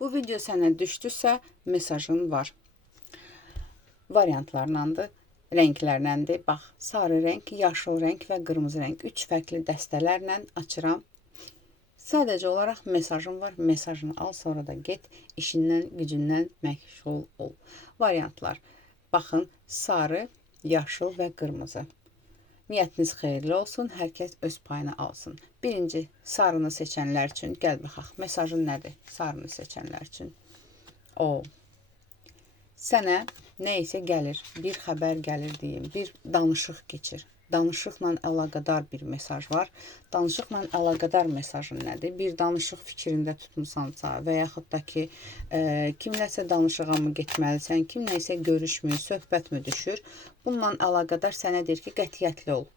Bu video sənə düşdüsə, mesajın var. Variantlarlandır, rənglərləndir. Bax, sarı rəng, yaşıl rəng və qırmızı rəng. 3 fərqli dəstələrlə açıram. Sadəcə olaraq mesajın var. Mesajını al, sonra da get, işindən, gücündən məşğul ol. Variantlar. Baxın, sarı, yaşıl və qırmızı. Niyyətiniz xeyirli olsun, hər kəs öz payını alsın. Birinci, sarını seçənlər üçün gəl baxaq. Mesajın nədir? Sarını seçənlər üçün. Sənə nə isə gəlir, bir xəbər gəlir deyim, bir danışıq keçir. Danışıqla əlaqədar bir mesaj var. Danışıqla əlaqədar mesajın nədir? Bir danışıq fikrində tutmusansa və yaxud da ki, kimləsə danışığa mı getməlisən, kimlə isə görüşmü, söhbət mü düşür? Bununla əlaqədar sənə deyir ki, qətiyyətli ol.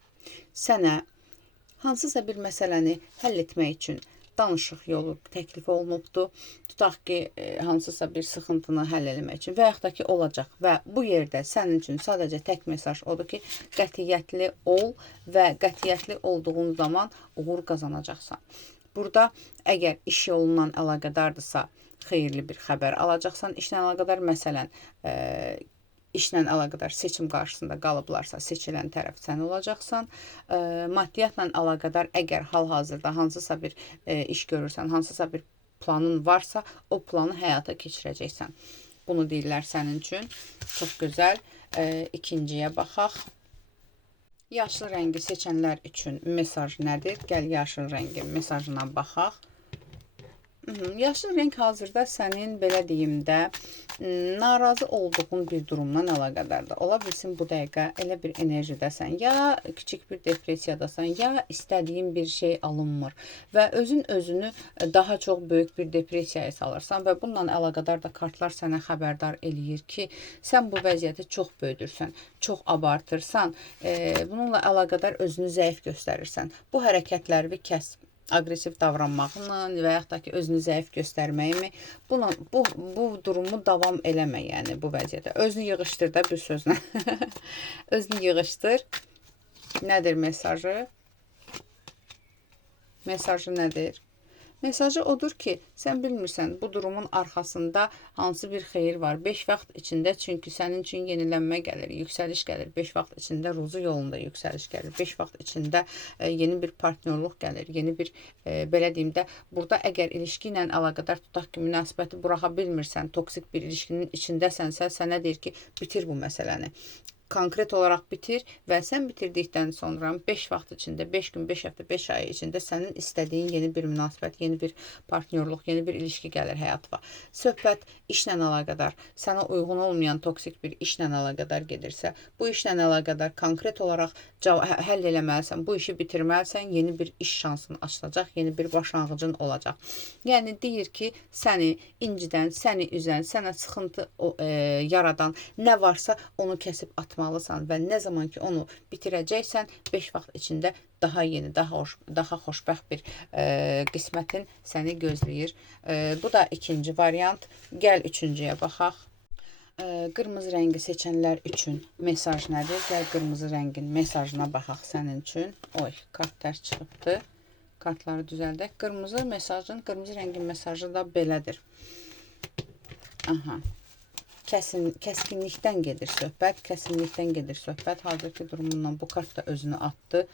Sənə hansısa bir məsələni həll etmək üçün danışıq yolu təklif olunubdur. Tutaq ki, hansısa bir sıxıntını həll etmək üçün və yaxud da ki, olacaq. Və bu yerdə sənin üçün sadəcə tək mesaj odur ki, qətiyyətli ol və qətiyyətli olduğun zaman uğur qazanacaqsan. Burada əgər iş yolundan əlaqədardırsa, xeyirli bir xəbər alacaqsan. İşlə əlaqədar məsələn, işlə əlaqədar seçim qarşısında qalıblarsa, seçilən tərəf sən olacaqsan. Maddiyyatla əlaqədar əgər hal-hazırda hansısa bir iş görürsən, hansısa bir planın varsa, o planı həyata keçirəcəksən. Bunu deyirlər sənin üçün. Çox gözəl. İkinciyə baxaq. Yaşlı rəngi seçənlər üçün mesaj nədir? Gəl yaşlı rəngin mesajına baxaq. Yaşlı rəng hazırda sənin, belə deyim də, narazı olduğun bir durumdan əlaqədardır. Ola bilsin bu dəqiqə elə bir enerjidəsən, ya kiçik bir depressiyadasan, ya istədiyin bir şey alınmır və özünü daha çox böyük bir depressiyaya salırsan və bununla əlaqədar da kartlar sənə xəbərdar eləyir ki, sən bu vəziyyəti çox böyüdürsən, çox abartırsan, bununla əlaqədar özünü zəif göstərirsən. Bu hərəkətləri kəs. Aqressiv davranmağınla və yaxud da ki, özünü zəif göstərməyimi, bu durumu davam eləmə, yəni bu vəziyyətə. Özünü yığışdır da bir sözlə. Özünü yığışdır. Nədir mesajı? Mesajı nədir? Mesajı odur ki, sən bilmirsən bu durumun arxasında hansı bir xeyir var. 5 vaxt içində, çünki sənin üçün yenilənmə gəlir, yüksəliş gəlir. 5 vaxt içində ruzu yolunda yüksəliş gəlir. 5 vaxt içində yeni bir partnyorluq gəlir. Yeni bir, belə deyim də, burada əgər ilişki ilə əlaqədar tutaq ki, münasibəti buraxa bilmirsən, toksik bir ilişkinin içindəsənsə, sənə deyir ki, bitir bu məsələni. Konkret olaraq bitir və sən bitirdikdən sonra 5 vaxt içində, 5 gün, 5 həftə, 5 ay içində sənin istədiyin yeni bir münasibət, yeni bir partnyorluq, yeni bir ilişki gəlir həyatıma. Söhbət işlə əlaqədar, sənə uyğun olmayan toksik bir işlə əlaqədar gedirsə, bu işlə əlaqədar konkret olaraq həll eləməlisən, bu işi bitirməlisən, yeni bir iş şansın açılacaq, yeni bir başlanğıcın olacaq. Yəni deyir ki, səni incidən, səni üzən, sənə sıxıntı yaradan nə varsa onu kəsib atmalısan və nə zaman ki onu bitirəcəksən, 5 vaxt içində daha yeni, daha xoşbəxt bir qismətin səni gözləyir. Bu da ikinci variant. Gəl üçüncüyə baxaq. Qırmızı rəngi seçənlər üçün mesaj nədir? Gəl qırmızı rəngin mesajına baxaq sənin üçün. Oy, kart tərs çıxıbdı. Kartları düzəldək. Qırmızı rəngin mesajı da belədir. Aha. Kəskinlikdən gedir söhbət. Kəskinlikdən gedir söhbət. Hazırki durumundan bu kart da özünü atdı.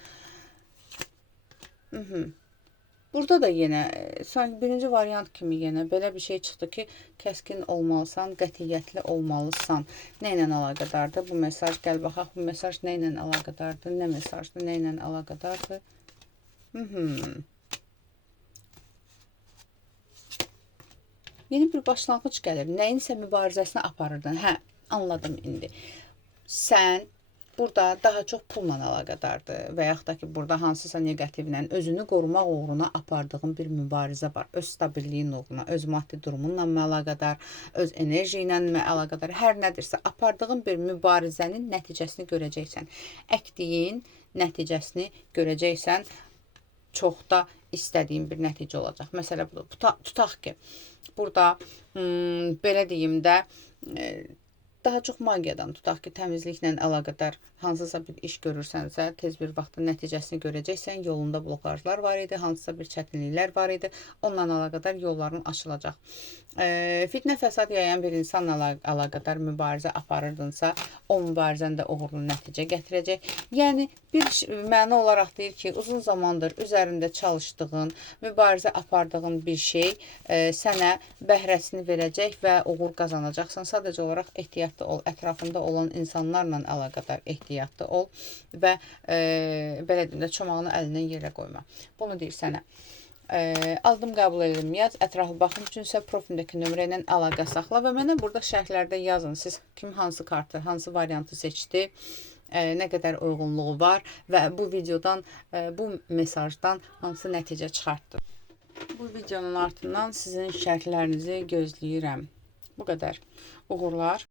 Burada da yenə, sanki birinci variant kimi yenə belə bir şey çıxdı ki, kəskin olmalısan, qətiyyətli olmalısan. Nə ilə əlaqədardır bu mesaj? Gəl baxaq, bu mesaj nə ilə əlaqədardır? Nə mesajdır? Nə ilə əlaqədardır? Yeni bir başlanğıc gəlir. Nəyinsə mübarizəsini aparırdın. Anladım indi. Sən burada daha çox pulla əlaqədardır və yaxud da ki, burada hansısa neqativlə özünü qorumaq uğruna apardığın bir mübarizə var. Öz stabilliyin uğruna, öz maddi durumunla mı əlaqədar, öz enerji ilə mi əlaqədar, hər nədirsə apardığın bir mübarizənin nəticəsini görəcəksən. Əkdiyin nəticəsini görəcəksən. Çox da istədiyin bir nəticə olacaq. Məsələ budur. Tutaq ki, burada belə deyim də, daha çox magiyadan tutaq ki, təmizliklə əlaqədar hansısa bir iş görürsənsə, tez bir vaxtda nəticəsini görəcəksən, yolunda blokajlar var idi, hansısa bir çətinliklər var idi, onunla əlaqədar yolların açılacaq. Fitnə fəsad yayan bir insanla əlaqədar mübarizə aparırdınsa, o mübarizən də uğurlu nəticə gətirəcək. Yəni, bir məna olaraq deyir ki, uzun zamandır üzərində çalışdığın, mübarizə apardığın bir şey sənə bəhrəsini verəcək və uğur qazanacaqsan. Sadəcə olaraq ehtiyatlı ol, ətrafında olan insanlarla əlaqədar ehtiyatlı ol və belə deyim də, çomağını əlindən yerə qoyma. Bunu deyir sənə. Aldım, qəbul edelim, yaz. Ətrafı baxım üçünsə profildəki nömrə ilə əlaqə saxla və mənə burada şərhlərdə yazın. Siz kim hansı kartı, hansı variantı seçdi, nə qədər uyğunluğu var və bu videodan, bu mesajdan hansı nəticə çıxartdı. Bu videonun altından sizin şərhlərinizi gözləyirəm. Bu qədər. Uğurlar.